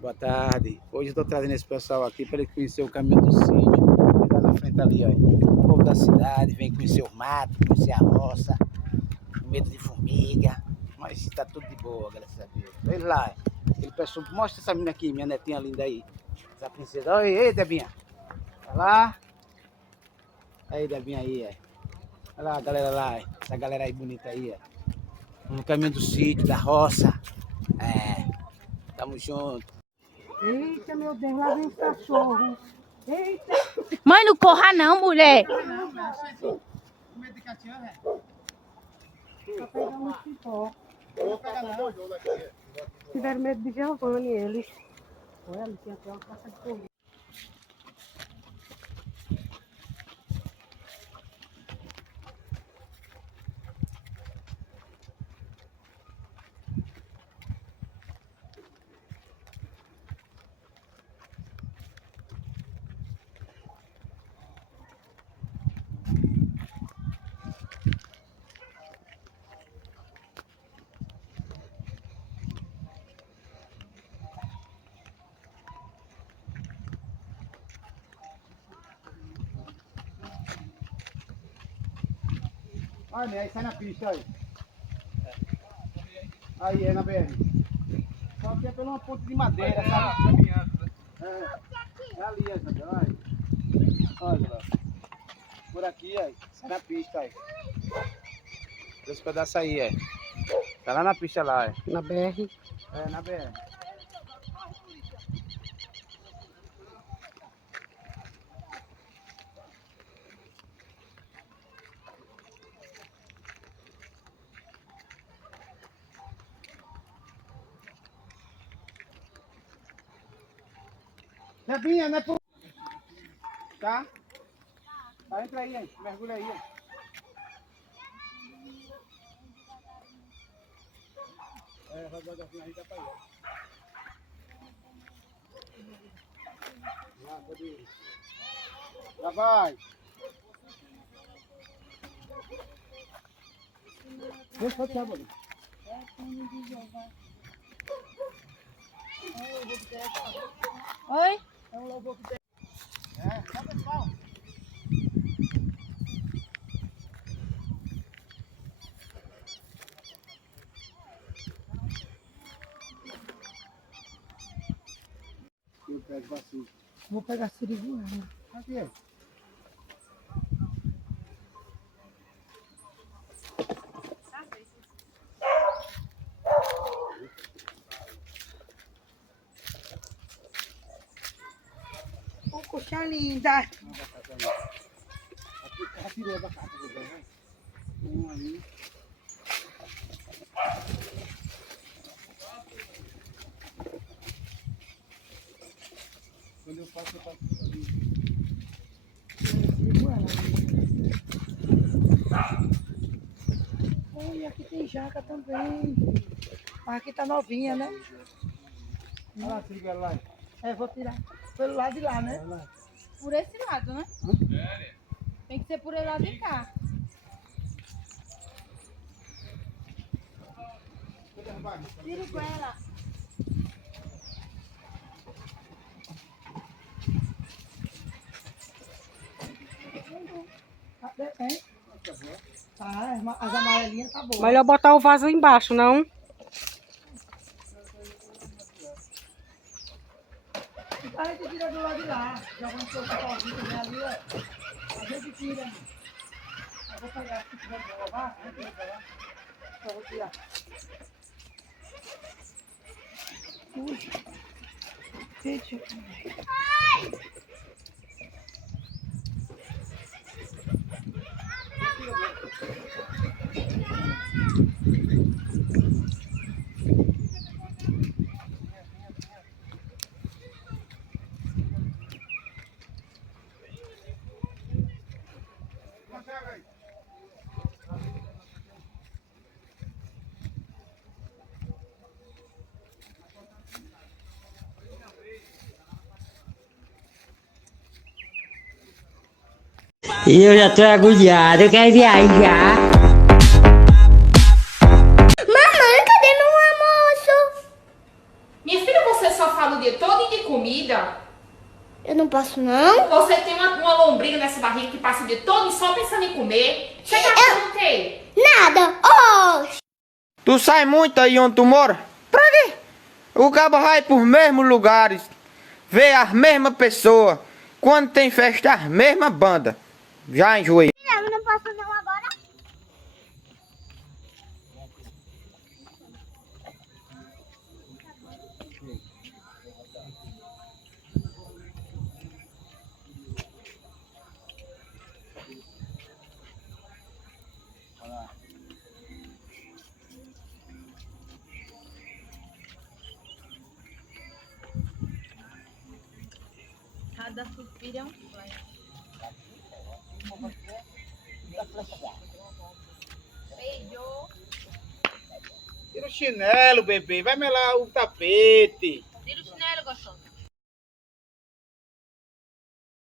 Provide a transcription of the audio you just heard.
Boa tarde. Hoje eu estou trazendo esse pessoal aqui para ele conhecer o caminho do sítio. Ele lá na frente ali, ó. O povo da cidade vem conhecer o mato, conhecer a roça, o medo de formiga. Mas está tudo de boa, graças a Deus. Ele lá, ele pessoal, mostra essa menina aqui, minha netinha linda aí. Essa princesa. Oi, ei, Debinha. Olha lá. Aí, Debinha aí, é. Olha lá a galera lá, essa galera aí bonita aí, ó. No caminho do sítio, da roça. É, tamo junto. Eita, meu Deus, lá vem o cachorro. Eita! Mãe, não corra não, mulher. Não, velho. Pra pegar um cipó. Tiveram medo de Giovanni, eles. Olha, ali tem até uma caça de corrida. Olha, aí sai na pista aí. Aí, é na BR. Só que é pela uma ponte de madeira, sabe? É ali, olha. Olha lá. Por aqui, aí. Sai na pista aí. Esse pedaço aí, é. Tá lá na pista lá, é. Na BR. É, na BR. Debinha, né? Tá? Tá, entra aí, hein? Mergulha aí, hein? É, vai devagarzinho aí, dá pra ir. Lá, pode ir. Já vai. Deixa eu te abrir. Oi? É, tá pessoal. Eu pego bacio. Vou pegar siriguinha. Aqui é. Ô, coxa linda. Aqui tirei a batata, né? Um ali. Quando eu faço, eu faço ali. Olha, aqui tem jaca também. Mas aqui tá novinha, né? Olha lá, se liga lá. É, vou tirar pelo lado de lá, né? Olha lá. Por esse lado, né? Tem que ser por esse lado de cá. Tira com ela. Tá bem? Tá, as amarelinhas tá boa. Melhor botar o vaso embaixo, não? A gente tira do lado de lá. Já vamos colocar a corrida ali, ó. A gente tira. Eu vou pegar aqui, se tiver que lavar, a gente vai pegar. Eu vou tirar. Gente. E eu já tô agoniado, eu quero viajar. Mamãe, cadê meu almoço? Minha filha, você só passado o dia todo de comida? Eu não posso, não. Você tem uma lombriga nessa barriga que passa o dia todo só pensando em comer? Você tá achando o quê? Nada. Oh, Tu sai muito aí onde tu mora? Pra quê? O cabo vai por mesmos lugares, vê as mesmas pessoas, quando tem festa as mesmas bandas. Já enjoei. eu não posso, não, agora. Cada suspiro é um flash. Beijou. Tira o chinelo, bebê. Vai melar o tapete. Tira o chinelo, gostoso.